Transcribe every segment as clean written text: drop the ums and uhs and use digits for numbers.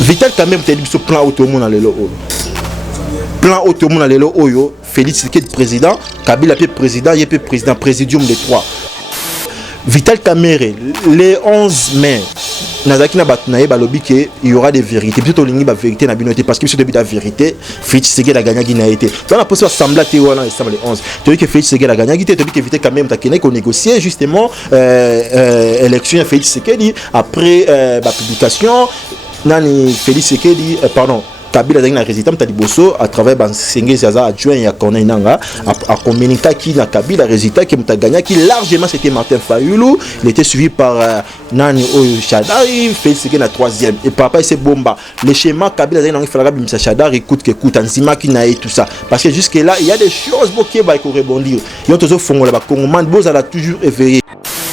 Vital Kamerhe t'as dit ce plan autonome dans le plan autonome dans le oyo Félix Tshisekedi président, Kabila peut président, il peut président présidium les trois. Vital Kamerhe les 11 mai Nazaki na batnaye balobi que il y aura des vérités. Plutôt lingi ba vérité na binoté parce que sur début de la vérité, Félix Tshisekedi a gagné qui n'a été. Dans la possible assembler théorie là ensemble les 11. Tu dis que Félix Tshisekedi a gagné qui tu dis que Vital Kamerhe t'a qu'on négocier justement élection à Félix Tshisekedi après la publication nani Félix Tshisekedi pardon Kabila a résultat Taliboso à travers Bansengé Zaza adjoint et à Corneille Nanga à communiquer qui na Kabila résultat qui a gagné qui largement c'était Martin Fayulu. Il était suivi par Nani Oyo Shadari Félix Tshisekedi na troisième et papa c'est Bomba le schéma Kabila a fait la Bimsa Shadari écoute Anzima qui n'a et tout ça parce que jusque là il y a des choses qui vont rebondir il y a toujours fonds là Congomans Boza a toujours éveillé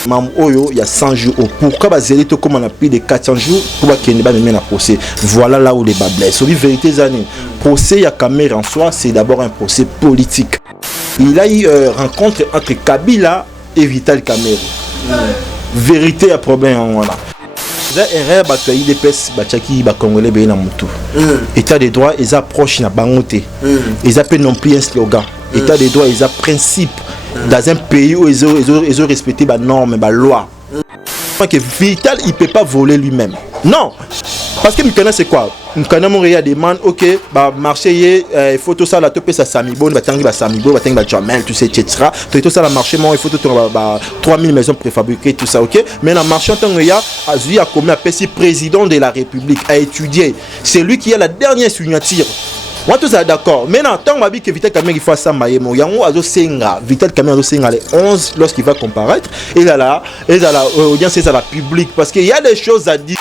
Mam Oyo il y a 100 jours pourquoi Bazélito comme on a plus de 400 jours pour qu'il ne mener la procès voilà là où les bas blessent vérité années procès à Kamerhe en soi c'est d'abord un procès politique il a eu rencontre entre Kabila et Vital Kamerhe vérité à problème voilà za erreur bato IDPS bachaki ba congolais be na mutu état de droit ils approchent na bangote ils appellent non plus un slogan état de droit ils a principe dans un pays où ils ont respecté les normes, les lois. Que Vital, il ne peut pas voler lui-même. Non. Parce que Mukana, c'est quoi? Mukana, Montréal demande, ok, bah, marché, il faut tout ça, la topé, ça Samibo, il va tanguer Samibo, il va tanguer Jamel, tout ça, etc. Tout ça, la marché, il faut tout 3000 maisons préfabriquées, tout ça, ok. Mais dans le marché, il y a comme un président de la République à étudier. C'est lui qui a la dernière signature. Moi tout ça d'accord. Maintenant tant que Vital Kamerhe il faut ça maïmo yango azo senga Vital Kamerhe azo senga les 11 lorsqu'il va comparaître et là audience c'est à la public parce qu'il y a des choses à dire.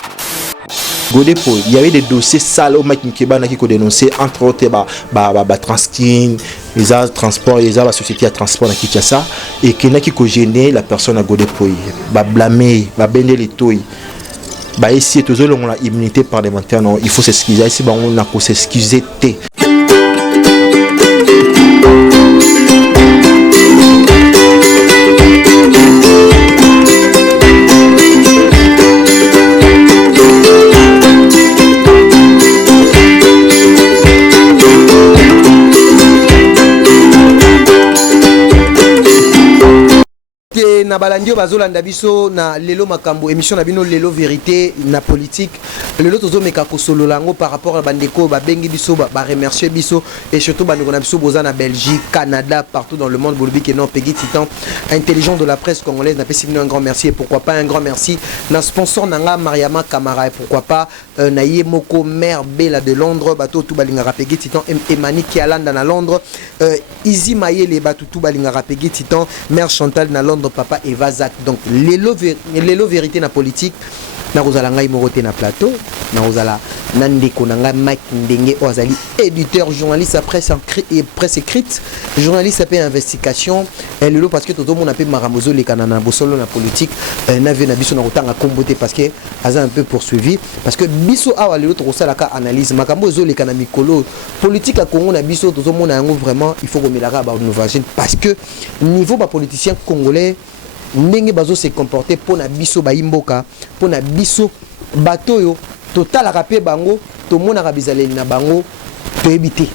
Godepo, il y avait des dossiers sales au Mike Nkebana qui ont dénoncé entre autres Transkin, les transports, les la société à transport à Kinshasa et qui n'a qui gêné la personne à Godepo, blâmer, bender les toits. Bah ici toujours on a immunité parlementaire non il faut s'excuser ici bah on a qu'à s'excuser té. Na balandio bazolanda biso na lelo makambo émission na bino lelo vérité na politique lelo tozo meka ko solo lango par rapport à bandeko ba bengi biso ba remercier biso et surtout bandeko na biso boza na Belgique Canada partout dans le monde bolobi que non Peggy Titan intelligent de la presse congolaise n'a pas signé un grand merci et pourquoi pas un grand merci na sponsor nanga Mariama Camara et pourquoi pas na Yemoko mère Bella de Londres bato tout balingara Peggy Titan Emani qui alanda na Londres Easy Mayele bato tout balingara Peggy Titan mère Chantal na Londres papa Eva Zak. Donc l'élo vérité na politique na kozala ngai moroté na plateau na kozala nandeko na ngai Mike Ndenge ozali éditeur journaliste à presse écrite journaliste à investigation lelo parce que tout le monde a peu maramozo les kanana bosolo na politique na ve na biso na kotanga komboté parce que aza un peu poursuivi parce que biso awa lelo to kosala ka analyse makambo zo les kana mikolo politique à Congo na biso tout le monde a vraiment il faut remelaka ba innovation parce que niveau ba politicien congolais ndenge bazo se comporter pour na biso ba imboka pour na biso bato yo total rapé bango to mona ka bizaleli na bango to ebité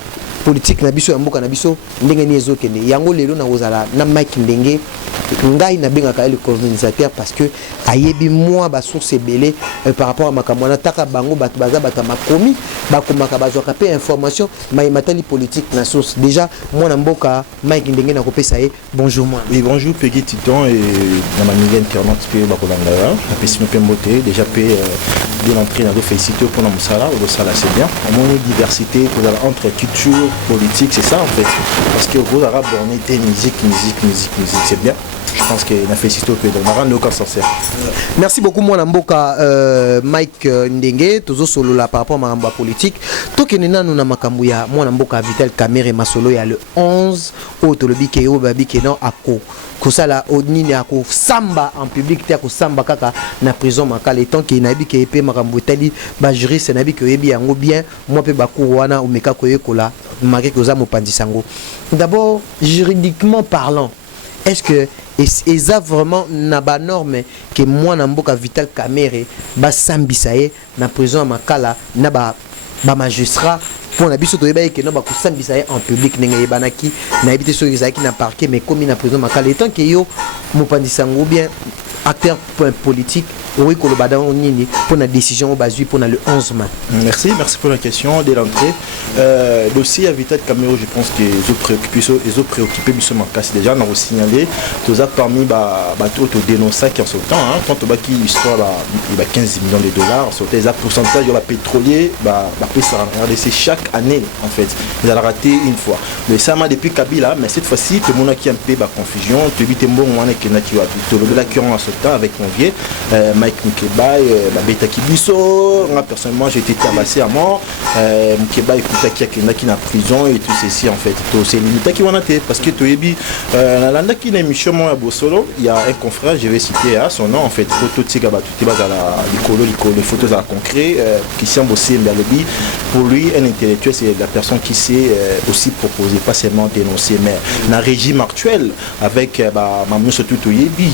politique na biso ya mboka na biso ndenge ni ezokende yango lelo na kozala na Mike Ndenge ngai na benga ka le colonisateur parce que ayebi moi ba source belé par rapport à makambo na taka bango bato baza bato makomi bakomaka bazwa ka pe information mai matali politique na source déjà moi na mboka Mike Ndenge na kopesa ye bonjour moi oui bonjour Peggy Titan et na mamiga internet pe bakolanga na pesi no pembote déjà pe bien entré na féliciter pour na musala au sala c'est bien on a diversité entre culture politique c'est ça en fait parce que au arabe on était musique c'est bien. Je pense qu'il a fait si tôt que dans Maran, aucun sincère. Merci beaucoup, moi, Namboka Mike Ndenge, toujours solo là par rapport à ma politique. Tout que nous avons Makambuya, moi, Namboka Vital Kamerhe Masolo, il y a le 11 autre le Bikeo, Babikeno, Ako. Kosala odini ako samba en public te ako samba kaka na prison makala etant que nabi ke epé makambo tali ba juriste nabi ke yebi yango bien moi pe ba wana o meka ko yekola marqué que za mopandi sango d'abord juridiquement parlant est-ce que et ça vraiment na ba norme que moi na mboka Vital Kamerhe ba sambisaye na prison à Makala na ba magistrat pour na biso to yeba que no ba sambisaye en public nenga yebanaki na ebité so ezaki na parquet mais comme na prison Makala étant que yo mopandisango bien acteur politique oui kolobada nini pour la décision au basé pour le 11 mai. Merci pour la question dès l'entrée. Dossier à Vital Kamerhe, je pense que les autres préoccupés du casse déjà on a signalé tous ça parmi tout dénoncer qui en ce temps quand on qui histoire 15 millions de dollars sur les pourcentage de la pétrolier RDC chaque année en fait ils ont raté une fois le sama depuis Kabila mais cette fois-ci tout le monde qui a un peu confusion tu vis bon on est qui en ce temps avec mon vieux Mike Mukeba Beta Kibiso personnellement j'ai été tabassé à mort Mukeba écoute qui est en prison et tout ceci en fait c'est limité qui on a été parce que tu es la landa qui est émission moi à Bossolo il y a un confrère je vais citer son nom en fait photo de Tigaba tout est basé à les photos à concret qui s'est bossé pour lui un intellectuel c'est la personne qui sait aussi proposer pas seulement dénoncer mais dans le régime actuel avec Mamou surtout Toyebi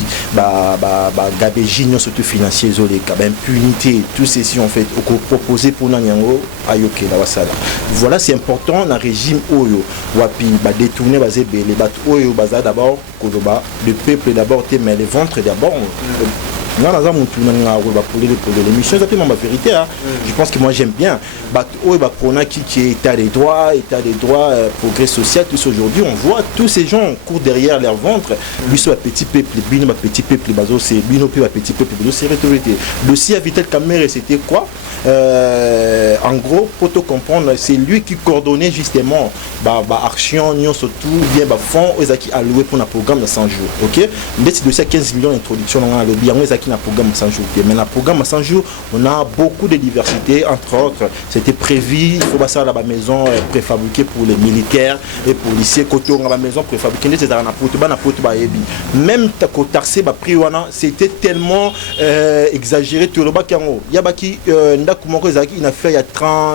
Gabéji surtout financier impunité tout ceci en fait proposé pour Nanyango Ayoke la wasala voilà c'est important dans le régime Oyo wapi détourner basé les bat Oyo baza d'abord Koloba le peuple d'abord mais les ventres d'abord pour l'émission exactement ma vérité je pense que moi j'aime bien qui est état des droits progrès social tous aujourd'hui on voit tous ces gens courent derrière leur ventre lui soit petit peuple c'est bino petit peuple c'est autorité le dossier à Vital Kamerhe c'était quoi en gros pour te comprendre c'est lui qui coordonnait justement action surtout bien fonds qui alloué pour un programme de 100 jours ok mais c'est dossier 15 millions d'introduction dans le bien qui n'a programme 100 jours mais dans le programme 100 jours on a beaucoup de diversité entre autres c'était prévu il faut passer à la maison préfabriquée pour les militaires et policiers côté dans la maison préfabriquée même taxé prix c'était tellement exagéré tout le bas il y a qui il a fait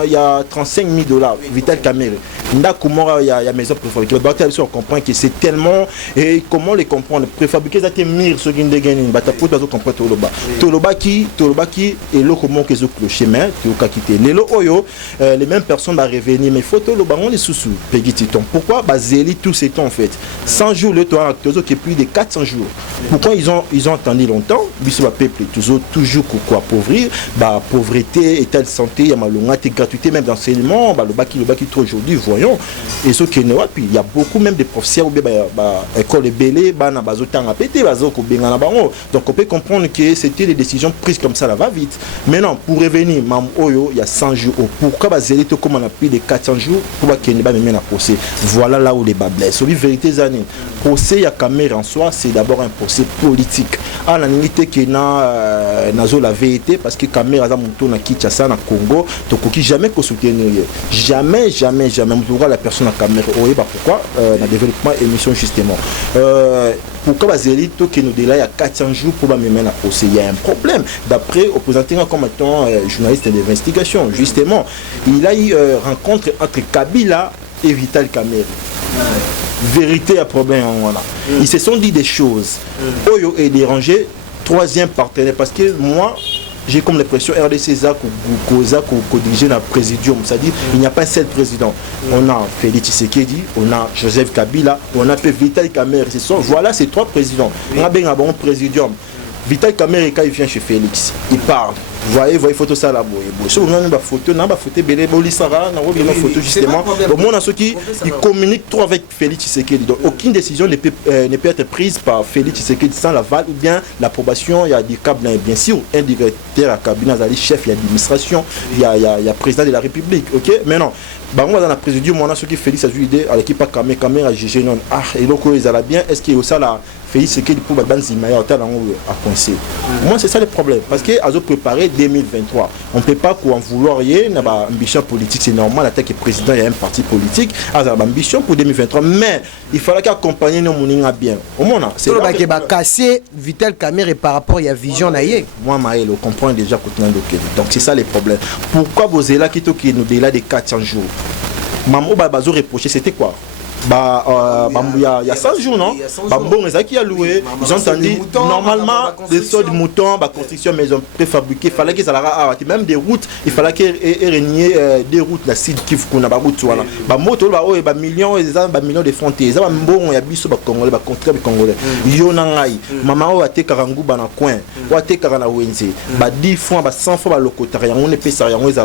il y a 35 000 $. Vital Kamerhe il y a maison préfabriquée on comprend que c'est tellement et comment les comprendre préfabriqué ça mire ce qui ne gagne comprendre Toloba qui et le comment que le chemin tu as quitté les mêmes personnes va revenir mais faut Toloba on est sous pourquoi Zéli tous ces temps en fait 100 jours le temps qui est plus de 400 jours pourquoi ils ont attendu longtemps biso peuple toujours quoi appauvrir pauvreté état de santé il y a malonga gratuité même d'enseignement le baki trop aujourd'hui voyons et ce qui il y a beaucoup même de professeurs ou école belé bana bazotanga pété bazoko bengana bango donc on peut comprendre que c'était des décisions prises comme ça là va vite maintenant pour revenir mam oyo il y a 100 jours pourquoi Zéli comme on a plus de 400 jours pour qu'il ne pas même un procès voilà là où les bas blessent la vérité années procès à Kamerhe en soi c'est d'abord un procès politique à la limite que nazo la vérité parce que Kamerhe a monté na Kinshasa na Congo donc qui jamais ko soutenir jamais on la personne à Kamerhe pourquoi dans développement émission justement pourquoi Zéli qui nous délai à 400 jours pour me mener à procès il y a un problème d'après opposant comme étant journaliste d'investigation justement il a eu rencontre entre Kabila et Vital Kamerhe vérité à problème voilà ils se sont dit des choses Oyo est dérangé troisième partenaire parce que moi j'ai comme l'impression RDC dirigé dans le présidium, c'est-à-dire il n'y a pas un seul président. On a Félix Tshisekedi, on a Joseph Kabila, on a Vital Kamerhe. Voilà ces trois présidents. On a bien un bon présidium. Vital Kamerhe quand il vient chez Félix, il parle. Vous voyez photo ça là si on a une photo belé bolisara na photo justement au monde ceux qui communiquent trop avec Félix Tshisekedi donc aucune décision ne peut être prise par Félix Tshisekedi sans l'aval ou bien l'approbation il y a des câbles bien sûr un directeur à cabinet chef il y a l'administration il y a président de la République OK maintenant on dans la présidium on a ceux qui Félix a eu idée à l'équipe à caméra jugé non et donc ils allaient bien est-ce qu'il y a ça là Félix Tshisekedi pour Banzima à penser moi c'est ça le problème parce que à préparer 2023 on ne peut pas en vouloir rien ambition politique c'est normal la tête que président il y a un parti politique à ambition pour 2023 mais il fallait qu'accompagner nos moninga bien au moins c'est là que casser Vital Kamerhe par rapport à la vision naïe moi Maël on comprend déjà donc c'est ça les problèmes pourquoi vous êtes là qui nous délai de 400 jours Mamou Babazo reproché c'était quoi il y a 100 jours, non? Bon, les qui a loué, ils ont entendu normalement des sauts de moutons, construction maison préfabriquée, il fallait que ça la même des routes, il fallait que régner des routes la site qui font na route voilà. Moto millions de frontières, ça bon il y a biso congolais contre congolais. Yo nangai, maman a te karangu bana coin, wa te karana wenze, 10 fois 100 fois locataire, on ne peut ça on est à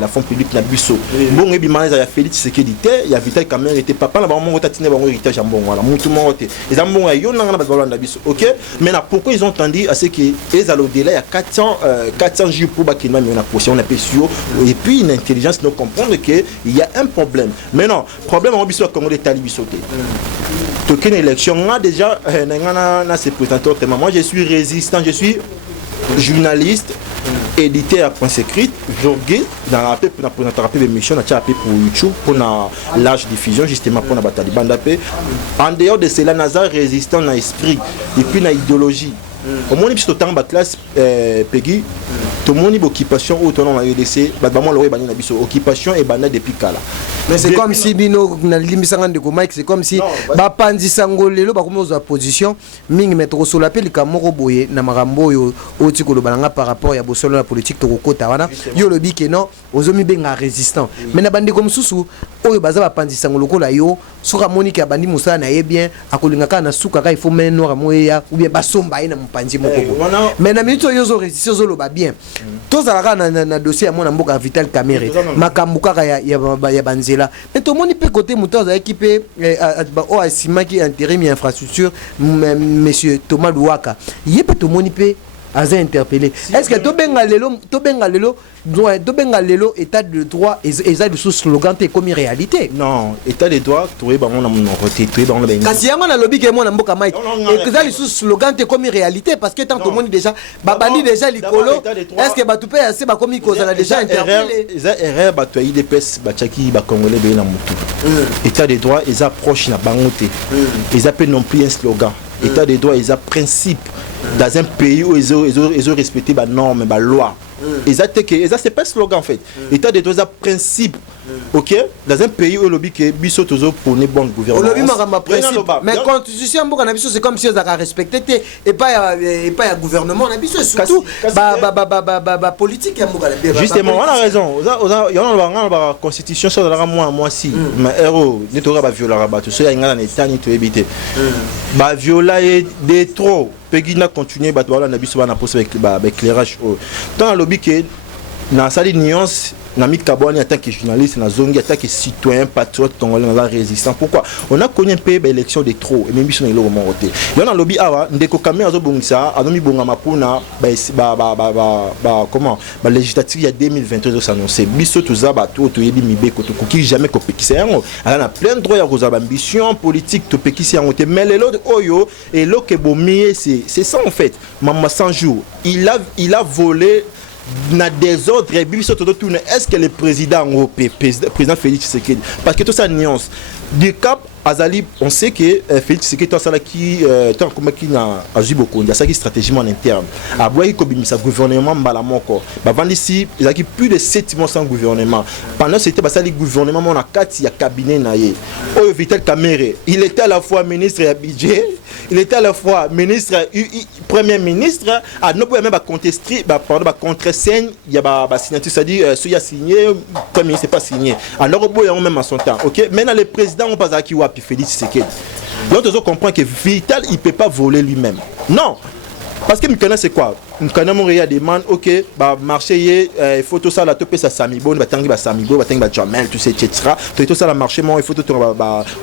la fond public na biso. Bon et bimana ya Félix Tshisekedi il y a Vital Kamerhe était papa na ba mon tatine ba héritage bon voilà, mutu mo te. Les ambon yo nanga na ba biso. OK? Maintenant pourquoi ils ont tendu à ce que les au-delà il y a 400 jours pour bakina mais on a posé on a pesio et puis une intelligence nous comprendre que il y a un problème. Maintenant, problème on biso Congolais talibi sauter. Aucune élection on a déjà na se présenter autrement. Moi je suis résistant, je suis journaliste, éditeur à presse écrite, journée dans la paix pour présenter des missions, pour YouTube, pour la large diffusion, justement pour la bataille bandapé. En dehors de cela, Nazar résistant dans l'esprit et puis dans l'idéologie. Au moins, si tu as une classe Peggy, tout le monde a occupation ou tout le monde a laissé, occupation et banane depuis Kala. Mais c'est comme si Bino c'est comme si Bapandi Sangolelo bakomoza opposition mingi metro sur la pelle kamoko boye na marambo yo otikolo balanga par rapport ya bosolo la politique to kokota wana yo lobi ke non ozomi benga résistant mais na bandi comme susu oyo baza bapandi sangoloko la yo soka monique abandi musala na ye bien akolinga ka na suka ka il faut men noir moya ou bien basomba ina mpanzi moko mais na minute yo zo résistant zo loba bien tozalaka na dossier ya mona mboka Vital Kamerhe makambuka ya banzela mais tout le monde peut côté mouton équipé au Asimaki intérim et infrastructure monsieur Thomas Louaka il peut tout le monde peut interpellé est-ce que to benga lelo état de droit et ça de sous slogan te comme réalité non état de droit tu es on a mon côté tu es dans le kasi yango na lobby ke mona mboka Mike et ça de sous slogan te comme réalité parce que tant tout le monde déjà babandi déjà likolo est-ce que batu pe assez ba comme cause la déjà interpellé ça erreur batu IDPS bachaki ba congolais be na mutu état de droit ils approchent na bangote ils appellent non plus un slogan état de droit ils a principe dans un pays où ils ont respecté les normes, les lois. C'est pas un slogan en fait. État de droit, ils ont principe. Ok? Dans un pays où le biso toujours pour une bonne gouvernance. Mais la constitution, c'est comme si ils avaient respecté et pas un gouvernement. Surtout, la politique. Justement, on a raison. Il y a une constitution sur la moi si. Mais héros, nous devons violer la batte. Ceux qui ont un état, nous devons éviter. Violer des trop. Pegina continue à voir la biso na poste avec éclairage. Dans le lobby que na sali nuance Nami Kabouani en tant que journaliste, en tant que citoyen, patriote congolais, dans la résistance. Pourquoi? On a connu un peu l'élection de trop, et même si on est là au moment où il y a un lobby, ndeko kamera zo bongisa, anomi bongama pona, comment, législative il y a 2023 zo s'annoncer. Biso tuza bato to yebi mibe ko to ki jamais ko pekisa yango. Alors na plein droit ya koza ambition politique to pekisa yango te, mais les autres oyo et lo ke bomie c'est ça en fait. Mama 100 jours, il a volé na des ordres est-ce que le président Félix Tshisekedi parce que tout ça nuance du cap Azali on sait que Félix Tshisekedi tout ça qui tant comme qui na aziboko il y a ça qui stratégiquement en interne a boy ko bimisa gouvernement mbala moko ba vandi ici il y a plus de 7 mois sans gouvernement pendant c'était ba ça le gouvernement on a 4 il y a cabinet na ye Oyo Vital Kamerhe il était à la fois ministre à budget il était à la fois ministre premier ministre à ne pouvait même pas contester contre scène il y a signature c'est-à-dire celui a signé comme ministre c'est pas signé alors boy même en son temps OK maintenant le président on pas à qui wapi Félix Tshisekedi donc on comprend que Vital il peut pas voler lui-même non parce que Mukana c'est quoi Mukana Montréal demande OK bah marché il faut tout ça la topé ça Samibo ba tangi ba Samibo ba tangi ba Jamel tout ça etc tout ça la marché il faut tout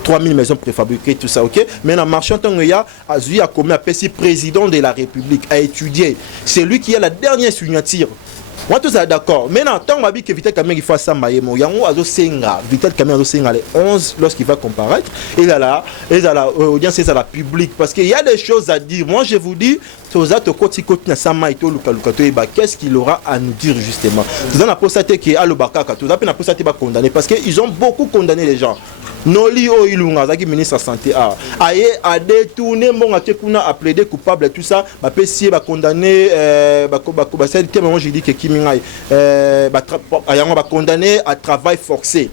3000 maisons préfabriquées tout ça OK mais dans marché tant il y a Azui a comme appelé président de la République à étudier c'est lui qui a la dernière signature. Moi tout ça d'accord. Maintenant tant on dit que Vital Kamerhe il faut ça maïemo yango azo senga Vital Kamerhe azo senga les 11 lorsqu'il va comparaître et là audience c'est à la public parce qu'il y a des choses à dire. Moi je vous dis toza to koti na sama ito luka to eba qu'est-ce qu'il aura à nous dire justement. Toza na posate que alobakaka toza pe na posate ba condamner parce que ils ont beaucoup condamné les gens. Noli o ilunga zaki ministre de santé a détourné mon akekuna a plaidé coupable tout ça ba pesi ba condamné ba c'est que moi je dis que kimingai ba condamné à travail forcé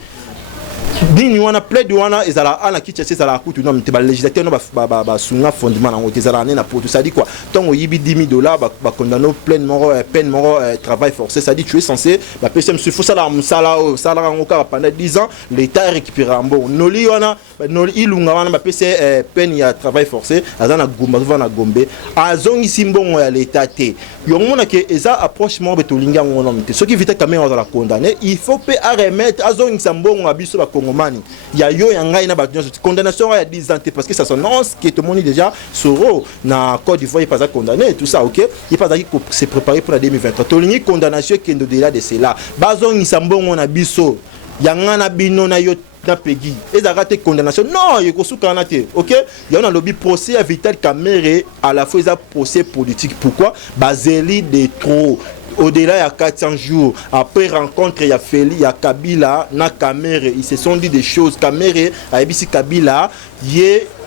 nini wana plaide wana ezala ana kichese ezala kutu non te ba législateur no ba sunga fondement nango ezala na poto ça dit quoi tant on yibi 10 000 $, ba condamné pleinement peine mort travail forcé, ça dit tu es censé ba PCM il faut ça la musala sala ngoka pendant 10 ans l'état récupérer en bon noli wana noli ilunga wana ba PC peine ya travail forcé azana gomba na gombe azongi simbongo ya l'état te yomona que eza approche mo betolinga ngono mte ce qui vite quand même la condamner il faut pe à remettre azongi sambongo abiso ba kongomani ya yo ya ngai na ba condamnation ya 10 ans parce que ça s'annonce que tout le monde déjà Soro na Côte d'Ivoire il pas condamné tout ça OK il pas se préparer pour la 2023 tolingi condamnation qui est au-delà de cela bazongi sambongo na biso yanga na bino na yo na pegi ezaka te condamnation non yekosuka na te OK il y a un lobby procès à Vital Kamerhe à la fois ça procès politique pourquoi bazeli de trop au-delà il y a 400 jours après rencontre il y a Feli il y a Kabila na Kamerhe ils se sont dit des choses Kamerhe a ebisi Kabila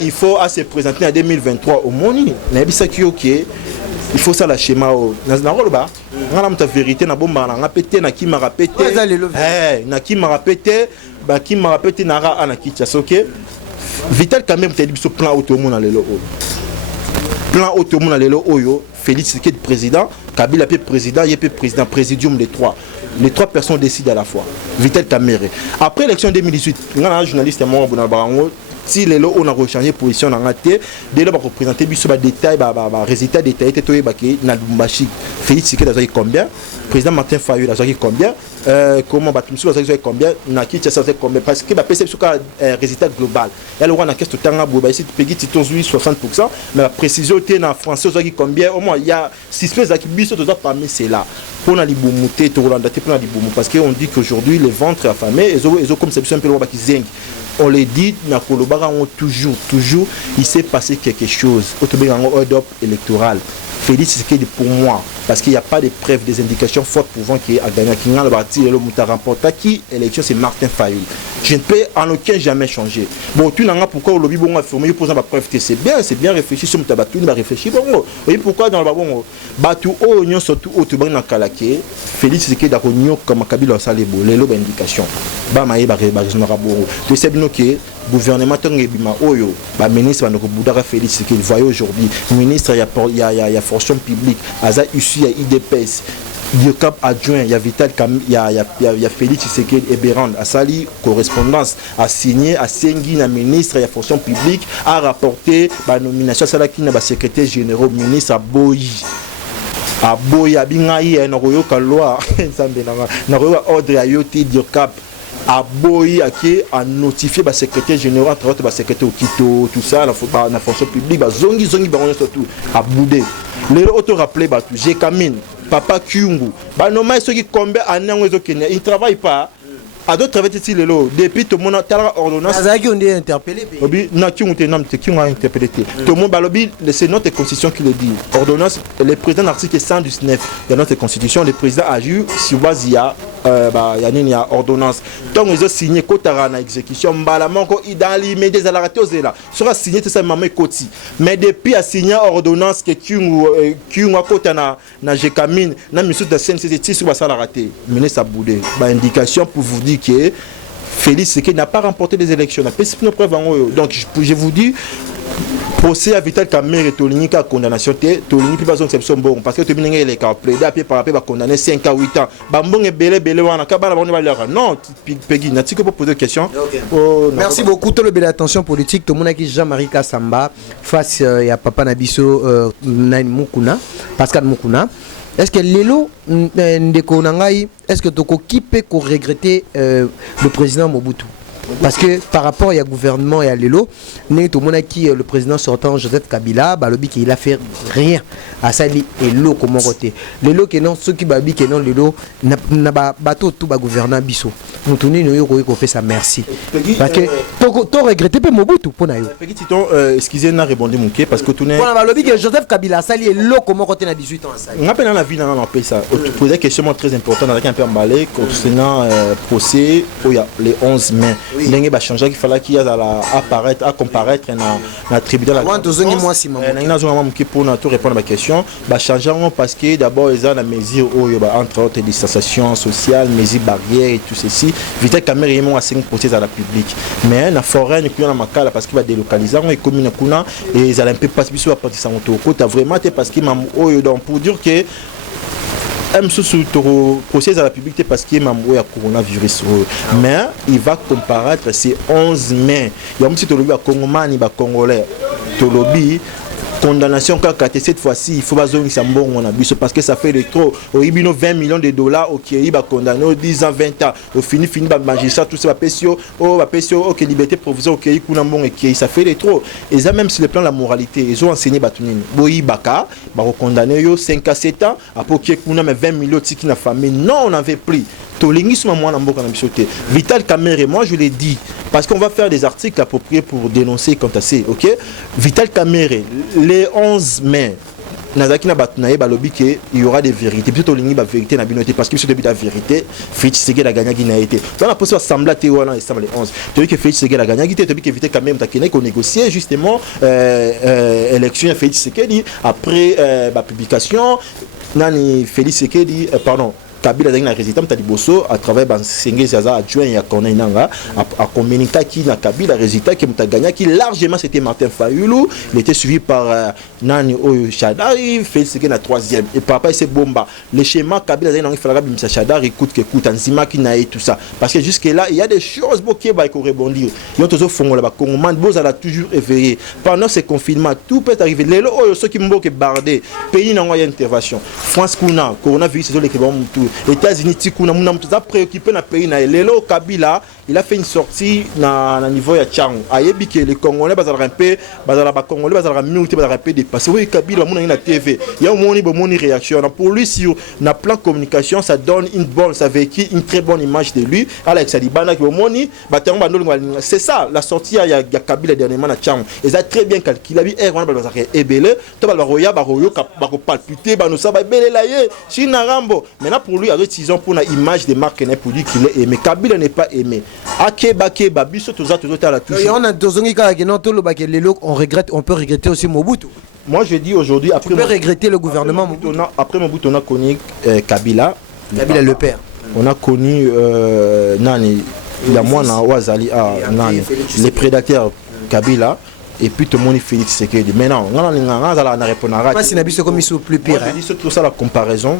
il faut à se présenter en 2023 au moni na ebisa ki OK il faut ça la schéma na roloba ngala mta vérité na bomba na ngapete na ki mara pété na ki mara pété ba ki mara pété na ra ana kicha OK Vital Kamerhe mta biso plan automo na lelo plan automo na lelo oyo Félix Tshisekedi président Kabila peut président il peut président présidium les trois personnes décident à la fois Vital Kamerhe après l'élection 2018 ngala journaliste mo bona barango si les lots on a rechangé position dans la tête dès là va représenter biso ba détail ba résultat détaillé to yebaki na Lubumbashi Félix Tshisekedi azaki combien président Martin Fayulu azaki combien comment batumso azaki combien na Kinshasa azaki combien parce que ba PCB suka résultat global ya le roi na question tanga bo ba ici pegi titozui 60% mais la précision était na français azaki combien au moins il y a 6 espèces qui biso to parmi c'est là pour na libumuté to rolanda te pour na libumu parce que on dit qu'aujourd'hui les ventres affamés et comme c'est un peu le ba ki zengi on les dit na kolobaka toujours il s'est passé quelque chose autobégango hold-up électoral Félix Tshisekedi pour moi parce qu'il n'y a pas de preuves des indications fortes prouvant qu'il a gagné qui le parti le muta remporta qui élection c'est Martin Fayulu je ne peux en aucun jamais changer bon tu n'as pourquoi le lobby bon affirmé posant ma preuve c'est bien réfléchi sur mutabatu va réfléchir bon et pourquoi dans le bon batu o surtout autobang na kalake Félix Tshisekedi da konyo comme Kabila salebo lelo ba indication ba maye ba raisonnera bon tu sais bien que gouvernement tongebima oyo ba ministre ba ko budara Félix Tshisekedi voyez aujourd'hui ministre il y a fonction publique aza issu ya IDPS Diocap adjoint il y a Vital il y a Félix Tshisekedi et Berand Asali correspondance a signé a sengi na ministre il y a fonction publique a rapporté ba nomination salaki na ba secrétaire général ministre a boya bingai na koyoka loi nzambe na koyoka ordre ayoti Diocap a boy a notifié ba secrétaire général entre autres ba secrétaire Okito tout ça la fonction publique ba zongi ba surtout a boudé les auto rappelé ba tout j'ai Kamine papa Kyungu ba normal ceux qui combien année il travaille pas à d'autres travailler ici les lots depuis tout le monde a ordonnance azaki on est interpellé obi na Kyungu te nam te Kyungu a interpellé tout le monde balobi c'est notre constitution qui le dit ordonnance le président article 119 de notre constitution le président a eu si wazia il y a ordonnance donc ils ont signé kotara na exécution mbala moko dans l'immédiat la raté là sera signé tout ça maman koti mais depuis a signé ordonnance que Kyungu kotana na Jekamine na ministre de CNCC sur ça la raté ministre Aboudé ba indication pour vous dire que Félix Tshisekedi n'a pas remporté les élections na une preuve donc je vous dis procès à Vital Kamerhe tolingi ka condamnation te tolingi pi bazon exception bon parce que to binenge les cas plaider après par ba condamner 5 à 8 ans ba mbonge belé wana ka bana ba leur non pegi na tiko pour poser question merci beaucoup to le bel attention politique to monaki Jean-Marie Kassamba face ya papa na biso Nain Mukuna Pascal Mukuna est-ce que lelo ndeko nangai est-ce que toko kipe ko regretter le président Mobutu parce que par rapport au gouvernement et à l'élo, le président sortant Joseph Kabila, balobi qu'il a fait rien à Sali et l'eau comme côté. L'élo qui non ceux qui babi qui non l'élo n'a pas bateau tout bas gouvernant biso. Nous tournons nous qu'on fait ça merci. Parce que tu regrettes pas Mobutu pour naïo. Excusez moi répondre mon parce que tourner. Pour balobi que Joseph Kabila Sali et l'eau comme côté na 18 ans à Sali. On appelle dans la vie dans paix ça. Tu posais question très importante avec un peu emballé concernant procès les 11 mai. Il va changer qu'il fallait qu'il y a à comparaître na tribunal moi dozongi moi si maman na zonga maman qui pour na tout répondre à ma question va changer parce que d'abord ils ont la mesure où il y a entre autres distanciation sociale mesures barrières et tout ceci Vital Kamerhe est 5 procès à la publique. Mais la forêt n'est plus dans ma cale parce qu'il va délocaliser et commune kuna et ils allaient un peu passer sur la partie sans côté vraiment parce qu'il m'a pour dire que sous procès à la publicité parce qu'il y a un coronavirus. Mais il va comparaître ces 11 mai. Il y a un petit lobby à Congomani, Congolais, lobby. Condamnation cette fois-ci il faut pas zoner bon on a vu parce que ça fait de trop au ibino 20 millions de dollars OK il va condamner 10 ans 20 ans au fini ba magistrat tout ça va pécio OK liberté provisoire OK kuna bon et ça fait de trop et ça même sur le plan de la moralité ils ont enseigné batunini boyi baka ba condamner yo 5 à 7 ans après OK kuna mais 20 millions tiki na famille non on avait pris Vital Kamerhe, moi je l'ai dit, parce qu'on va faire des articles appropriés pour dénoncer quant à ça, ok? Vital Kamerhe, les 11 mai, Nazaki na batunaye balobi que il y aura des vérités. Plutôt lingi ba vérité na binoté parce que sur début la vérité, Félix Tshisekedi a gagné na été. Dans la possible assembler wana ensemble les 11. Tu dis que Félix Tshisekedi a gagné, tu dis que Vital Kamerhe ta kene ko négocier justement élection Félix Tshisekedi après la publication nani Félix Tshisekedi pardon Kabila a résident à Liboso à travers Sengé Zaza adjoint et à Corneille à communiquer qui na Kabila résultat qui a gagné qui largement c'était Martin Fayulu il était suivi par Nani Oyo Shadari Félix Tshisekedi na 3e et papa c'est Bomba le schéma Kabila a il fallait bimisa Shadari écoute que écoute Nzima qui n'a et tout ça parce que jusque là il y a des choses qui va rebondir ils ont toujours fongo là Congomans Boza a toujours éveillé pendant ces confinements tout peut arriver les ceux qui m'ont bardé pays n'a pas intervention France kuna coronavirus c'est les qui vont tout États-Unis tikuna muna mtu za préoccupé na pays na lelo Kabila il a fait une sortie na niveau ya Tchang ayebi que les Congolais bazala un peu bazala ba Congolais bazala minute bazala un peu dépassé oui Kabila muna na TV il y a moni réaction pour lui sur na plan communication ça donne une bonne ça véhicule une très bonne image de lui Alex Alibana qui moni batango bandolo c'est ça la sortie ya Kabila dernièrement na Tchang et ça très bien calculé bi wana bazala ebele to ba roya ba royo ba ko palpiter ba no ça ba belé la ye China Rambo maintenant pour lui avec disons pour l'image des marques n'est produit qu'il est aimé Kabila n'est pas aimé Akeba biso toujours à la touche on a on regrette on peut regretter aussi Mobutu moi je dis aujourd'hui après on peut regretter le gouvernement après Mobutu on a connu Kabila le père on a connu Nani il y a moi na Wazali Nani les prédateurs Kabila et puis tout le monde Félix Tshisekedi maintenant on a répondre pas si nabiso comme ils plus pire je dis surtout ça la comparaison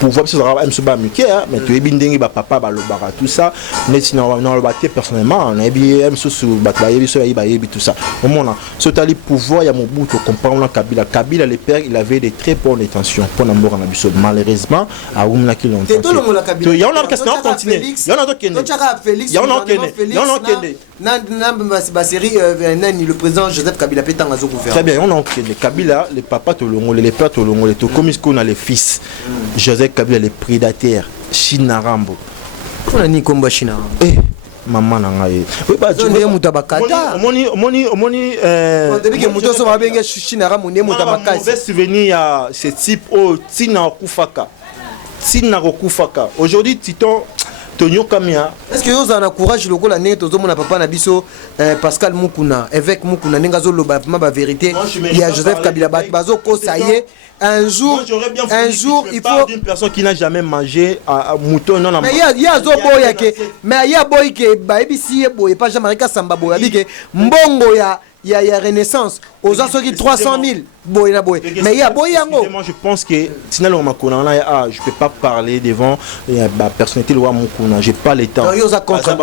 pour voir si ça va me mais tu es bindingi ba papa ba lobara tout ça mais sinon on va personnellement on est bien sous bataille sur tout ça au moment ce tali pouvoir il y a mon bout comprendre Kabila le père il avait de très bonnes intentions pour l'amour na biso malheureusement à umna qui l'ont il y a une question continue il y en a d'autres qui il y en a série le président Joseph Kabila pétant à gouvernement très bien on a Kabila les papas tolongo les pères tolongo les comme qu'on a les fils Joseph Kabila les prédateurs China Rambo on a ni combat China maman nangaye oui bah tu es mutabakata moni depuis que muto so babenge China Rambo ne mutabakata mauvais souvenir à ce type au Tina Kufaka aujourd'hui Titon Tonyo Kamia est-ce que vous avez courage le la net aux hommes papa na biso Pascal Mukuna évêque Mukuna nengazo loba ma vérité il y a Joseph Kabila bazo ko ça y est un jour il faut une personne qui n'a jamais mangé à mouton non mais il y a zo boya ke mais il y a boy ke ba ebisi boy pas jamais ka samba boya bike mbongo il y a renaissance aux gens qui 300 000 boy mais il y a boy yango moi je pense que sinon je peux pas parler devant la personnalité loi Mukuna j'ai pas le temps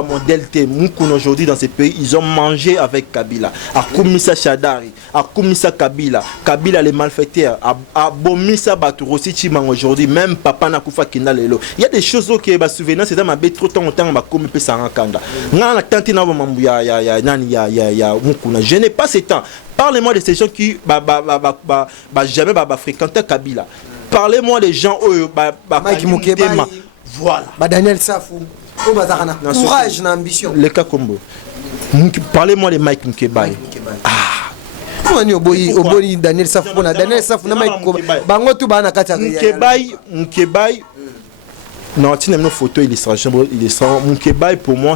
modèle Mukuna aujourd'hui dans ces pays ils ont mangé avec Kabila a Kumisa Shadari a Kumisa Kabila les malfaiteurs a Bomisa Baturossi Chimang aujourd'hui même papa Nakufa Kinda lelo il y a des choses qui ba souvenir c'est dans ma bête trop temps ba komi pe sangakanda ngana tanti na mambu ya Mukuna je n'ai pas ce temps. Parlez-moi des gens qui jamais fréquenter Kabila. Parlez-moi des gens Mike Mukeba voilà Daniel Safou courage na ambition le cas combo parlez-moi de Mike Mukeba ni oboyi Daniel Safou na Mike bango tu bana kata Mukeba non, tu n'as une photo illustration, Moukeba pour moi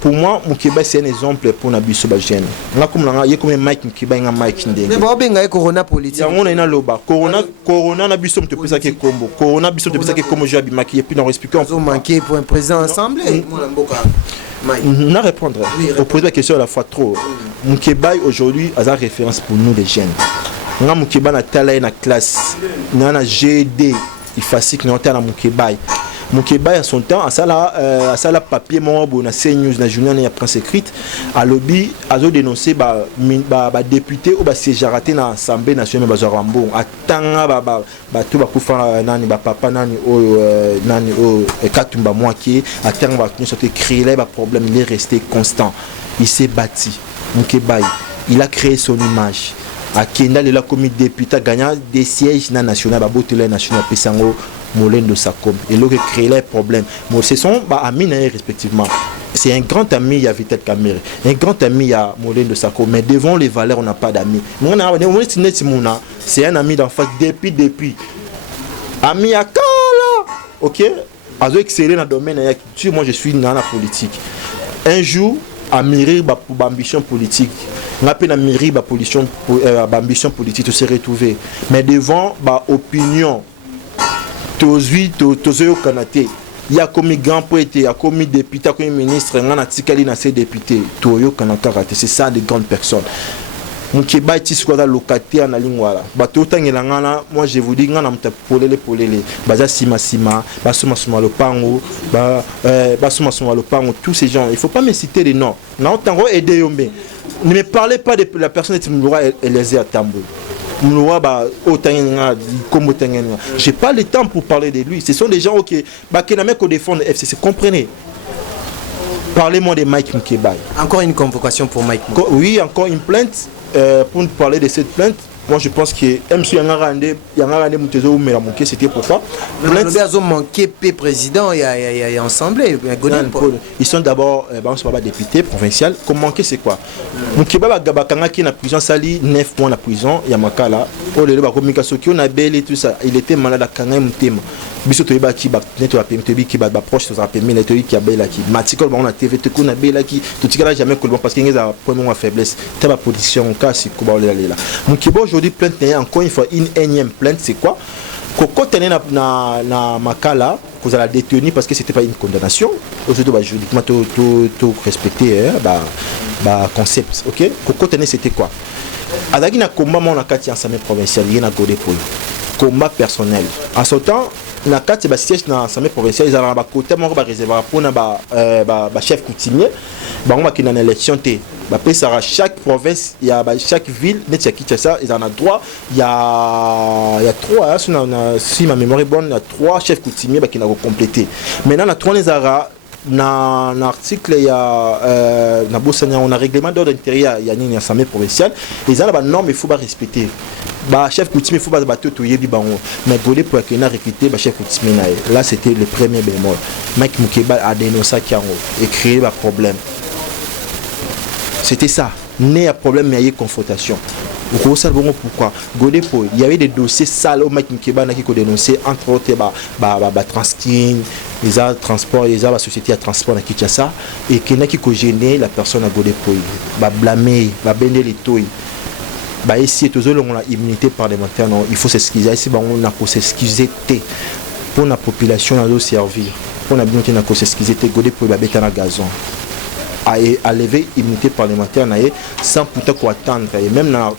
pour moi Moukeba c'est un exemple pour Nabiso Bajene. Là comme là il y a comme Mike Moukeba un Mike Ndenge. Mais bon benga corona politique. On a une loba corona Nabiso te pesa que combo. Corona Biso te pesa que comme je maquillé puis non expliquer on manqué pour un président assemblée. On a répondre. On pose la question à la fois trop. Moukeba aujourd'hui a référence pour nous les jeunes. Nga Moukeba na tala na classe na GD il facile que na tala Moukeba à son temps à ça la papier mon bon na CNews na journal na presse écrite à lobby azo dénoncer ba député ou ba siéger na assemblée nationale ba Rambo atanga ba tout ba kufa nani ba papa nani o Katumba Mwaki atanga ba tout sorte créer là ba problème il est resté constant il s'est bâti Moukeba il a créé son image à Kenda il a commis député gagnant des sièges nationaux à Botele national Pesango Molendo Sakom et là créé les problèmes mais ce sont amis respectivement c'est un grand ami à Vital Kamere un grand à Molendo Sakom mais devant les valeurs on n'a pas d'amis c'est un ami d'enfance depuis ami à Kala ok azo exceller dans le domaine moi je suis dans la politique un jour à mairie pour ambition politique on a peine à mairie ambition politique de se retrouver mais devant opinion tozui tozoyo kanate il y a comme grand poète il y a comme député comme ministre on a tikali na ces députés toyo kanaka raté c'est ça des grandes personnes Moukeba ti sikoza locataire na lingwala bato tangela ngana moi je vous dis ngana mta polele baza sima basuma lopango basuma lopango tous ces gens il faut pas me citer les noms na otango aider yombe ne me parlez pas de la personne qui Mloura Eliezer Tambo Mloura j'ai pas le temps pour parler de lui ce sont des gens qui kename ko défendre FCC comprenez. Parlez-moi de Mike Moukeba. Encore une convocation pour Mike Moukeba. Oui, encore une plainte. Pour nous parler de cette plainte, moi je pense que MC Yangarande Moutezo ou Melamonké, c'était pour ça. Ils ont manqué président et assemblée. Ils sont d'abord députés provinciaux. Comme manqué, c'est quoi Moukeba Gabakanga qui est en prison, sali 9 mois en prison, Yamakala. Oh, le communication qui on a belé tout ça. Il était malade à Kanga Moutema. Biso to yeba ki ba neto apemi to bi ki ba proche to apemi neto ki abela ki matikol ba on a TV te ko na bela ki to tikala jamais kolon parce que ngeza point faiblesse ta ba position ka si ko ba olela lela Moukeba aujourd'hui plainte encore une fois une énième plainte c'est quoi Koko tene na makala cause à la détenue parce que c'était pas une condamnation aujourd'hui ba juridiquement to respecter ba concept OK Koko tene c'était quoi azaki na combat mon na kati ensemble provincial yena godé pour combat personnel en ce temps na carte ba siège na assemblée provinciale ils ont ba côté moko ba réservoir pour na ba chef coutumier ba on va qui dans élection té ba pesa chaque province il y a chaque ville net ya Kinshasa ils en a droit il y a 3 si ma mémoire est bonne il y a 3 chefs coutumiers ba qui n'a complété maintenant na 3 les ara na article il y a na bosania on a règlement d'ordre intérieur il y a une assemblée provinciale ils ont la norme il faut pas respecter ba chef coutumier faut pas battre tout yebi bango mais godé pour que na recruter ba chef coutumier là c'était le premier bémol Mike Moukeba a dénoncé Kiango et créé un problème c'était ça né un problème mais il y a confrontation pourquoi godé pour il y avait des dossiers sales au Mike Moukeba qui ko dénoncer entre autres ba Transkin les a transport les a la société à transport à Kinshasa et qui ko gêner la personne à godé pour ba blâmer ba bender les toy bah ici toujours on a immunité parlementaire non il faut s'excuser ici bah on a pour s'excuser pour la population à servir pour la bien on a pour s'excuser godé pour la bête à gazon à lever immunité parlementaire sans pourtant attendre et même na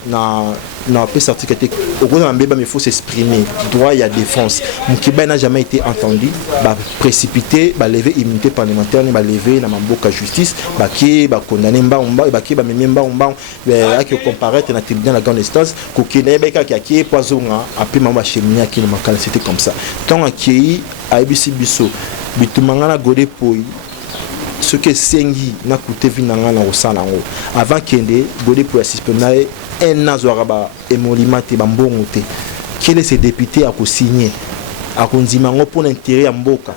peut article au gros mais il faut s'exprimer droit et à défense Moukeba n'a jamais été entendu bah précipité bah lever immunité parlementaire bah lever na mamboka justice bah qui bah condamner bah qui bah même à qui comparaître na tribunal la grande instance ko kinebe ka qui poisonga après mama cheminer qui makala c'était comme ça tant qui a ABC biso bitumanga na godé pour ce que sengi na coûté vinanga na osalango avant kende godé pour suspendre un azoraba émolument te bambongo te quel est ce député à signer à konzima ngo pour l'intérêt ya mboka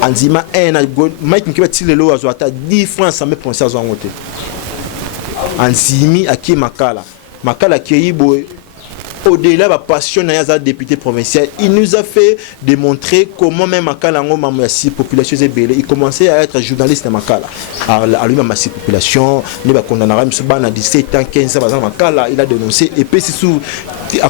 anzima un Mike Moukeba tilelo azota 10 francs ça me penser azongo te anzimi aki makala ki yibo au-delà de la passion de député provincial, il nous a fait démontrer comment même Makala, la population est belle. Il commençait à être journaliste de Makala. À lui, ma population, il a condamné à 17 ans, 15 ans, Makala, il a dénoncé. Et puis, c'est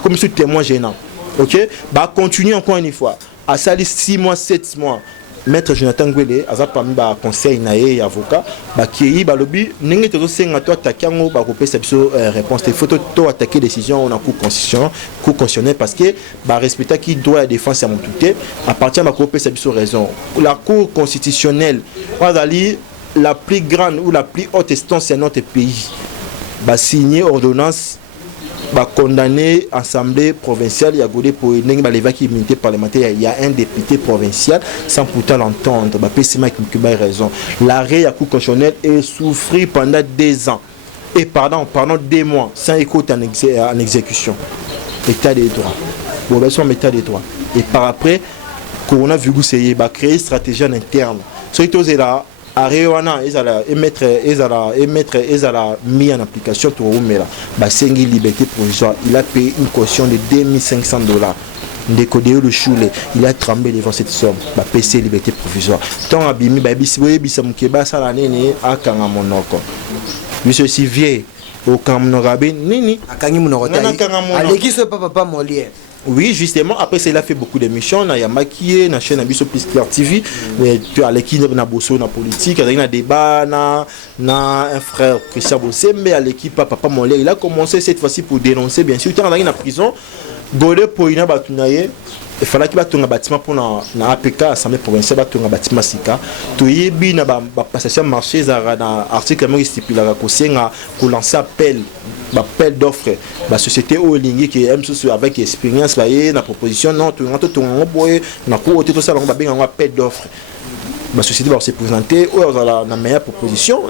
comme sous témoin gênant. Ok? Bah, continue encore une fois. À ça, 6 mois, 7 mois. Maître Jonathan Gwele, a parmi les conseils et avocats, qui est lobby, n'est pas attaquer réponse. Il faut attaquer décision en cour constitutionnelle parce que respecter qui doit défense à mon tuté à partir de la cour raison. La cour constitutionnelle, la plus grande ou la plus haute instance de notre pays, signer ordonnance. Condamné assemblée provinciale, il y a godé pour une immunité parlementaire, il y a un député provincial sans pourtant l'entendre. Raison. L'arrêt à cour constitutionnelle est souffert pendant 2 ans et pendant 2 mois sans écoute en exécution. État des droits. État des droits. Et par après, coronavirus c'est créer une stratégie en interne. Surtout là. Arewana émettre mis en application tout Basengi liberté provisoire, il a payé une caution de $2,500. Décodé le choulé, il a tremblé devant cette somme. PC liberté provisoire. Tant abimi bisamukeba salanene akanga monoko. Monsieur Sivier au Kamnorabe nini akangi monoko. Aleki ce papa Molière. Oui, justement, après ça, il a fait beaucoup d'émissions. Il y a maquillé, dans la chaîne Abisso Plus Clair TV. Tu as l'équipe de Bosso, dans la politique, il y a un débat, un frère Christian Bossé, mais à l'équipe Papa Mollet, il a commencé cette fois-ci pour dénoncer, bien sûr. Il est en prison. Gole Poina Batunaye, il fallait qu'il y ait un bâtiment pour la APK, Assemblée provinciale, un bâtiment Sika. Tu y es dans la passation marché, dans l'article qui stipule pour lancer appel d'offres. La société Olingi qui est avec expérience, la proposition, non, tu rentres tout le monde, on a couru tout ça, on a appel d'offres. La société va se présenter, la meilleure proposition,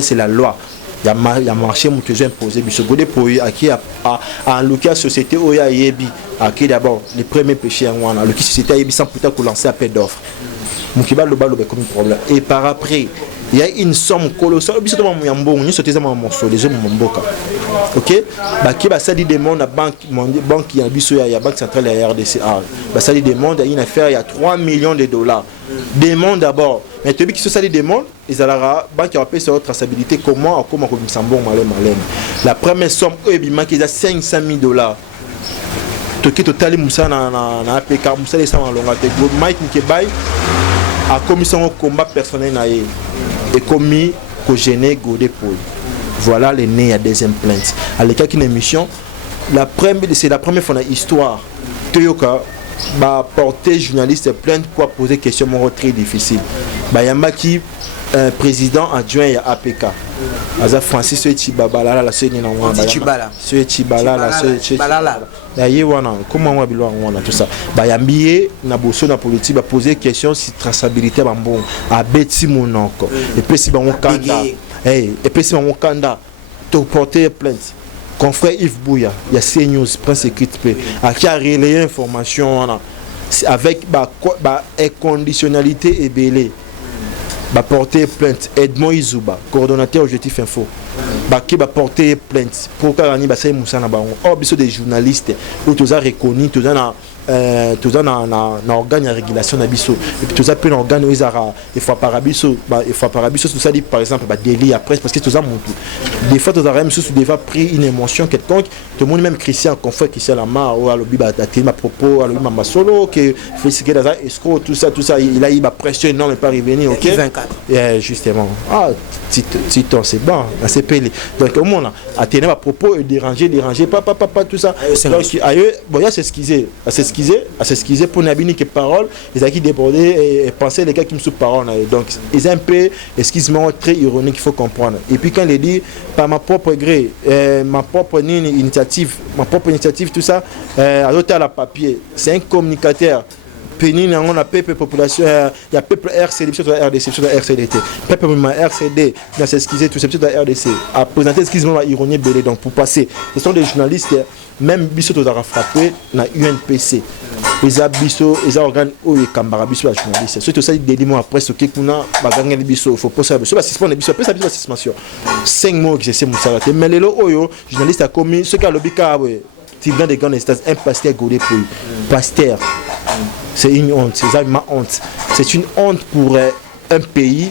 c'est la loi. Il y a marché qui a imposé pour en la société Oya Yebi, qui d'abord les premiers péchés en la société Yebi sans pourtant lancer appel d'offres. Comme problème. Et par après, il y a une somme colossale. Ok? Qui va s'adi demande à banque qui a la banque centrale et la RDCA. Va s'adi demande à une affaire il y a $3 millions. Demande d'abord. Mais tu qui se s'adi demande, ils ont la banque qui a payé sur traçabilité comment la première somme qui a $500,000. Toki total Moussa na APK Moussa les sans longa te Mike Mikebai a commis son combat personnel et commis que gêner Godé Paul. Voilà les nés à deuxième plainte. À l'écart qu'une émission, c'est la première fois dans l'histoire. Toyoka porter journaliste plainte pour poser question très difficile. Yamba qui président adjoint à APK. Aza Francis Etibala la sœur na wana Etibala la sœur d'ailleurs wana comment on bilwa wana tout ça yambié na bosso na politique poser question sur traçabilité bambon a beti monoko et puis si bango kanda et puis si bango kanda to porter plainte confrère Yves Bouya il y a CNews presse écrite a qui a relayé information wana avec inconditionnalité et belé porter plainte Edmond Izuba coordonnateur Objectif Info qui va porter plainte pour Karani Bassay Moussa na bango biso des journalistes où tous a reconnu tous na organe de régulation na biso et puis tous a plein organe où ils a il faut parabiso tout ça dit par exemple délit après parce que tous a monté des fois tous a même sous déjà pris une émotion quelconque tout le monde même Christian confrère Christian Lamar ou à l'obi à propos à l'obi mama solo que fait dans escroc tout ça il a eu ma pression énorme pas revenir OK 24 justement Titon c'est bon c'est pelé donc au monde a tenir à propos et déranger pas tout ça donc bon il y a s'excuser pour n'abîmer que parole ils ont qui déborder et penser les gars qui me sous parole donc ils un peu excuse-moi très ironique il faut comprendre et puis quand il dit par ma propre gré ma propre initiative tout ça à l'autre à la papier c'est un communicateur Pénine, on a peuple population, il y a peuple RCD, sur la RDC, sur la RCDT. Peuple RCD, dans s'excuser, tout ça, sur la RDC. À présenter, excuse-moi, ironie belé. Donc, pour passer, ce sont des journalistes même biso to da frappé na UNPC les abisso les organes ou les camarades biso la journaliste surtout ça des mois après ce qui kuna baganga biso faut pas ça biso suspendre biso après ça biso suspension 5 mois que c'est musala mais les oyo journaliste a commis ce qu'a lobika Tigran des grandes instances un pasteur godé pour pasteur c'est une honte c'est ma honte c'est une honte pour un pays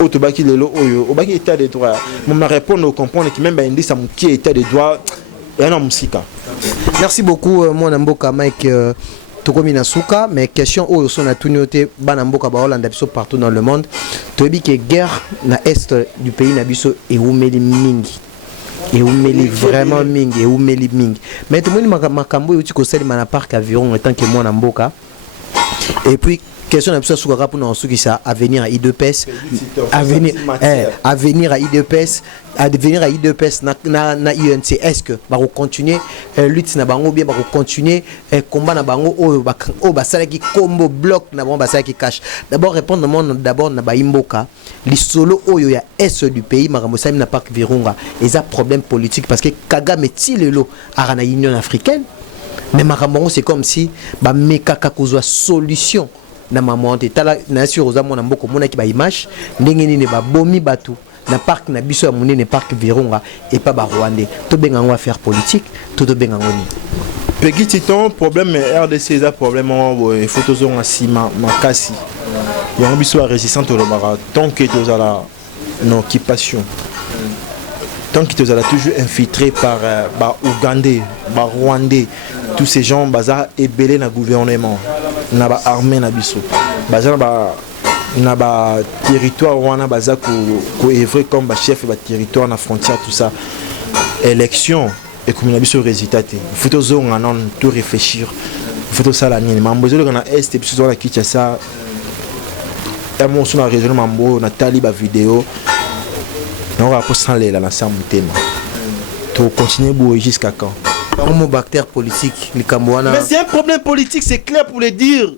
autobaki lelo oyo obaki état de droit mon répondre au comprendre qui même ba indi ça qui état de droit et un musika. Merci beaucoup mon amboka Mike Tokomi Nasuka mais question oyo son a tunyote bana mboka ba Hollande biso partout dans le monde toyebi que guerre na est du pays na biso et umeli mingi et umeli vraiment mingi et umeli mingi mais tout le monde makambo yuti ko sali mana parc avion en tant que mon amboka et puis question na biso suka pour na suki ça avenir à IDPS avenir à IDPS devenir à IDPS na UNC est-ce que ba continuer lutte na bango bien ba continuer combat na bango o ba sala ki combo bloc na bango ba sala ki cash d'abord répondre d'abord na ba imboka li solo oyo ya est du pays makambo sami na parc Virunga et ça problème politique parce que Kagame tilelo ara na Union africaine mais makambo c'est comme si ba mekaka kozwa solution na mamonte tala na sur oza mona mboko mona ki ba image ndenge nini ba bomi batu na parc na biso ya monene parc Virunga et pas ba Rwandais to benga ngo affaire politique to benga ngo ni Peggy Titon problème RDC za problème il faut to zonga sima makasi ya biso résistante au bara tant que to la non occupation tant que tu es toujours infiltré par Ougandais, par Rwandais, tous ces gens baza ébélés dans le gouvernement, dans l'armée nabiso, baza na ba territoire rwanda baza ko œuvrer comme chef de territoire na frontière tout ça. Élection et comme nabiso résultat. Il faut tout réfléchir. Il faut tout ça la nini. Mambo zolo na est et puis sur la Kinshasa. Et moi sur la région Mambo na taliba vidéo. On va pas s'en aller là ensemble thème. Tu continuer boire jusqu'à quand? Homo bactère politique, les Cambouana. Mais c'est un problème politique, c'est clair pour le dire.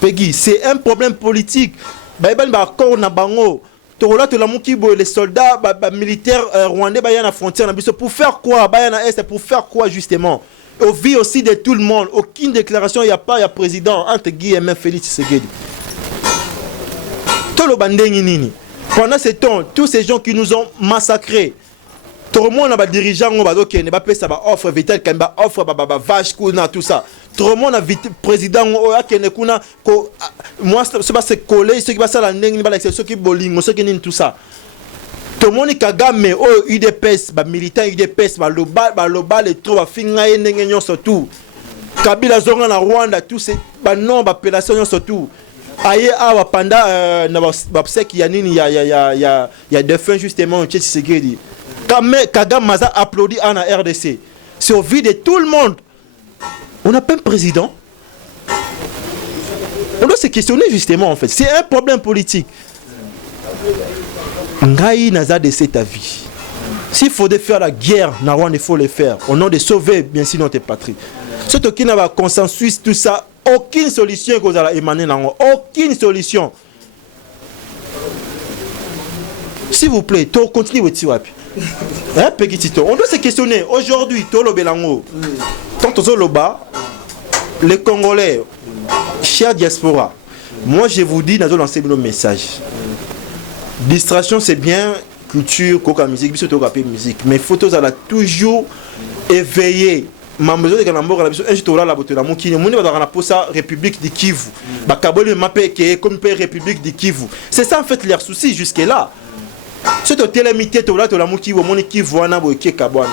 Peggy, c'est un problème politique. Baïban ba corps na bango. Torola to la mukibo les soldats militaires rwandais ba ya na frontière na biso pour faire quoi? Ba ya na est pour faire quoi justement? Au vie aussi de tout le monde. Aucune déclaration, il y a pas, il y a président entre guillemets Félix Tshisekedi. Tolo bandengi nini? Pendant ce temps, tous ces gens qui nous ont massacrés, tout le monde a des dirigeants qui ont offre Vital Kamba offre vache tout ça. Tout le monde a président qui moi c'est pas se coller ceux qui va ça la ceux qui bowling ceux qui tout ça. Tout le monde est Kagame UDPS militant UDPS loba les trop finga ndenge surtout. Kabila zonga na Rwanda tous ces non appellation surtout. Aïe awa pendant babsek ya nini ya défunt justement Tshisekedi. Kagame Maza applaudi en RDC. C'est au vu de tout le monde. On n'a pas un président. On doit se questionner justement en fait. C'est un problème politique. Ngai Naza de cette vie. S'il faut faire la guerre, il faut le faire. Au nom de sauver bien sûr notre patrie. Surtout qu'il n'y a pas consensus, tout ça. Aucune solution que vous allez émaner dans aucune solution. S'il vous plaît, continuez votre tiwapi. Hein, Pegitito, on doit se questionner aujourd'hui. Tolo Belango, tant aux Oloba, les Congolais, chers diaspora. Moi, je vous dis, nous allons lancer nos messages. Distraction, c'est bien, culture, coca musique, bisous, musique. Mais photos, elle a toujours éveillé. Mambezo de Kanambo la biso injitola la bote la mukini muni ba na posa République du Kivu ba kabole mapé que comme pays République du Kivu. C'est ça en fait leur souci jusque là. C'est au télémité to la muki wo moni Kivu wana bo ke kabwana.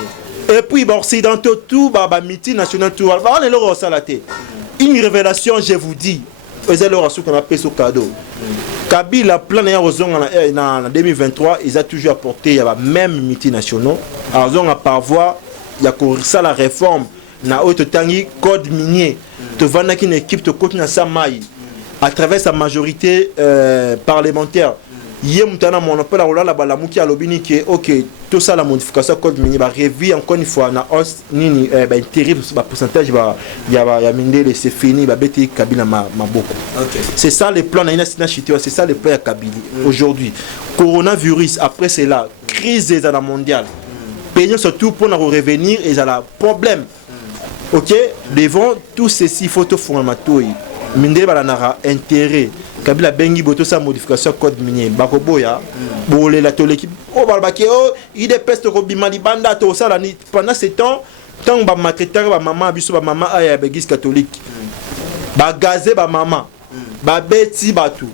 Et puis ba occidentaux tout ba miti national tout ba on est leur salaté. Une révélation je vous dis. Ils ont leur sou qu'on appelle ce cadeau. Kabila plan ya ozonga en 2023 ils ont toujours apporté ya même miti nationaux. Alors on a par voie il y a ça la réforme na haute tangi code minier te vendre une équipe te continue sa maille à travers sa majorité parlementaire hier mutana monopole la bala muki alobini qui OK tout ça la modification code minier va revu encore une fois na os nini terrible ba pourcentage ba ya mindele c'est fini ba beti Kabila maboko. C'est ça les plans na ina chité c'est ça les plans ya Kabila aujourd'hui coronavirus après c'est la crise des mondiale pays surtout pour nous revenir et ça a problème. Ok, devant tout ceci, il faut tout formater. Minde balanara intérêt. Kabila bengi boto sa modification code minier. Bakoboya, bolé la tole qui oh balbake oh il dépeste robima di banda to ça la pendant ce temps tant ba maltraiter ba maman biso ba maman aya begis catholique. Ba gazé ba maman. Ba beti batu.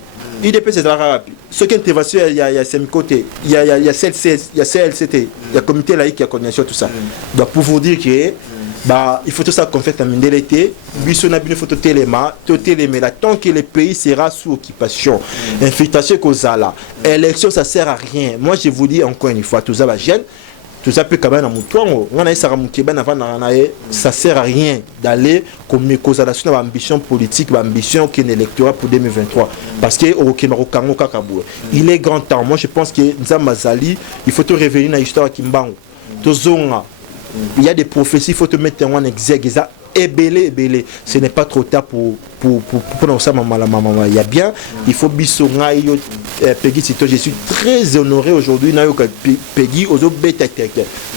Il dépeste la rapide. Ce qui est intervention il y a cinq côtés. Il y a CLCT, il y a comité laïque qui a connaissance tout ça. Donc pour vous dire que bah, il faut tout ça qu'on fait à Mindelete. Il faut tout téléma, là, tant que le pays sera sous occupation. Infiltration cause là. Élection, ça sert à rien. Moi, je vous dis encore une fois, tout ça va gêner. Tout ça peut quand même ça sert à rien d'aller comme cause à la ambition politique, ambition qui est électorat pour 2023. Parce que il est grand temps. Moi, je pense que Nzamazali, il faut te révéler dans l'histoire qui m'bango. Il y a des prophéties, il faut te mettre en exergue. Ébélé. Ce n'est pas trop tard pour ça, maman. Il y a bien, il faut bisonga. Peggy, je suis très honoré aujourd'hui. Peggy, aux autres bêtes.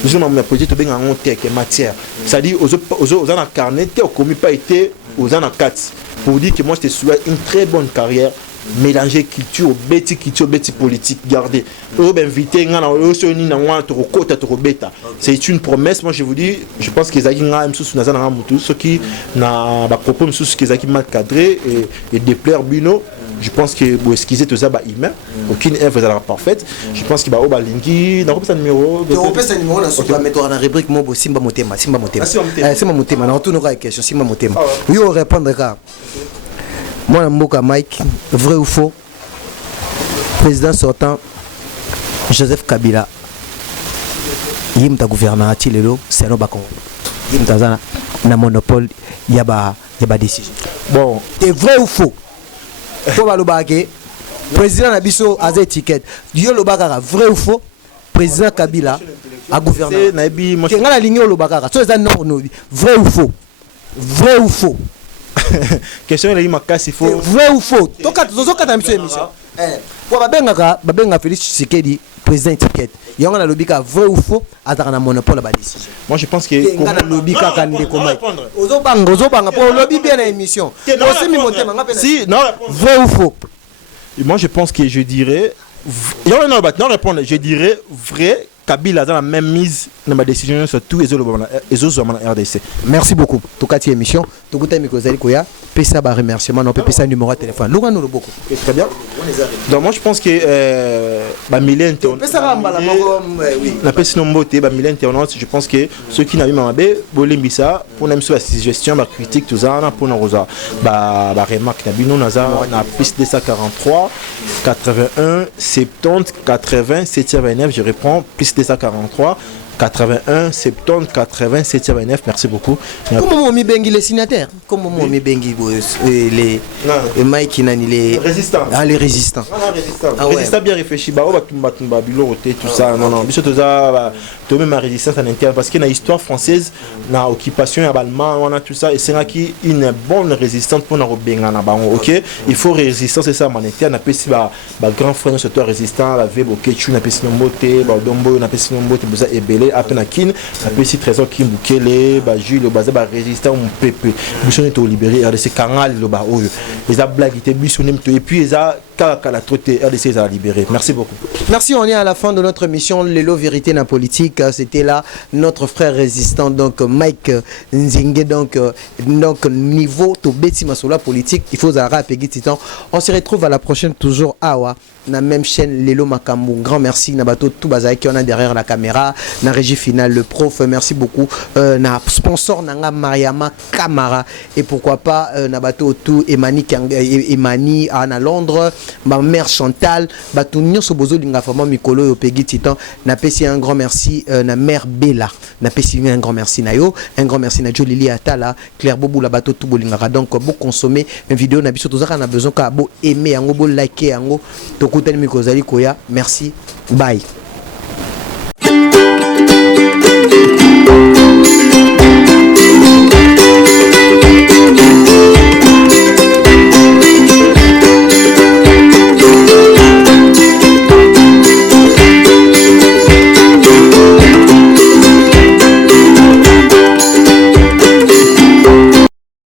Nous sommes en projet de matière. C'est-à-dire, aux en carnet, au commis pas été aux en 4. Pour dire que moi, je te souhaite une très bonne carrière. Mélanger culture, bêti politique, garder. C'est une promesse, moi je vous dis, je pense que ceux qui n'ont pas propos, ceux qui ont mal cadré et déplaire Buno, je pense que vous excusez tout ça, humain, aucune œuvre sera parfaite. Je pense qu'il va au Balingi, dans le numéro. Tu numéro dans la rubrique Mobo Simba Motema. Simba Motema, on retournera à la question. Simba Motema. Oui, on répondra. Moi, Mboka Mike, vrai ou faux, président sortant Joseph Kabila, il y a un gouvernement qui est c'est un bakon. Il y a un monopole, il y a des décisions. Bon, c'est vrai ou faux? Pour le baguette, président Nabiso a des étiquettes. Dieu le bagara, vrai ou faux? Président Kabila a gouverné. C'est la ligne au bagara. Vrai ou faux? Vrai ou faux? Question il ma casse il faut vrai ou faux toka tozoka na mission émission pour babenga Félix Tshisekedi président étiquette yanga na lobika vrai ou faux ataka na monopole ba décision. Moi je pense que ngana lobika kandi komai ozobanga pour lobby bien na émission aussi mi motema ngapena si non vrai ou faux. Moi je pense que je dirais non répondre je dirais vrai. Kabila dans la même mise dans ma décision sur tous les autres RDC. Merci beaucoup. Tout cas, cette émission, tout le monde pesa ba remerciement, on peut pesa numéro de téléphone. Nous avons beaucoup. Très bien. Donc moi je pense que Milène la personne mboté Milène internaute, je pense que ceux qui n'avaient pas bolimbisa pour même sur la suggestion, la critique tout ça pour nous rosa remarque na na piste 243 81 70 80 729 je reprends piste 243 81 70 80 729. Merci beaucoup. Comment on bengi les signataires? Comment on bengi les Mike nani les résistants? Ah les résistants. Résistants bien réfléchi. Bah tumba bilo tout ça. Non. Biso tout ça to même résistance en interne parce que dans l'histoire française, na occupation allemand, on a tout ça et c'est là qui une bonne résistante pour na benga na bango. OK? Il faut résistance c'est ça en interne. Na pesi ba grand frère surtout résistant la vebo kechu na pesi nombote, ba dombo na pesi nombote boza ebele apenakin na pesi trésor kimbukele ba Jules baza ba résistant mon PP biso ne to libéré RDC kangal lo ba oyo les a blaguité biso ne et puis les a kala traité RDC a libéré. Merci beaucoup. Merci, on est à la fin de notre émission Lelo Vérité na politique. C'était là notre frère résistant donc Mike Nzingue donc niveau to beti masola politique, il faut zara pegi titan. On se retrouve à la prochaine toujours awa na même chaîne Lelo Makambu. Grand merci na bato tout bazai qui on a derrière la caméra, na régie finale le prof, merci beaucoup na sponsor nanga Mariama Camara et pourquoi pas na bato tout Emani à Londres, ma mère Chantal, bato nyonso bozo linga fama mikolo yo pegi titan. Na pesi un grand merci na mère Bella, na pesi un grand merci na yo, un grand merci na Jolili Atala, Claire Bobo la bato tout bolinga donc beau consommer une vidéo na biso tozaka na besoin ka bo aimer yango bo liker yango. Merci, bye.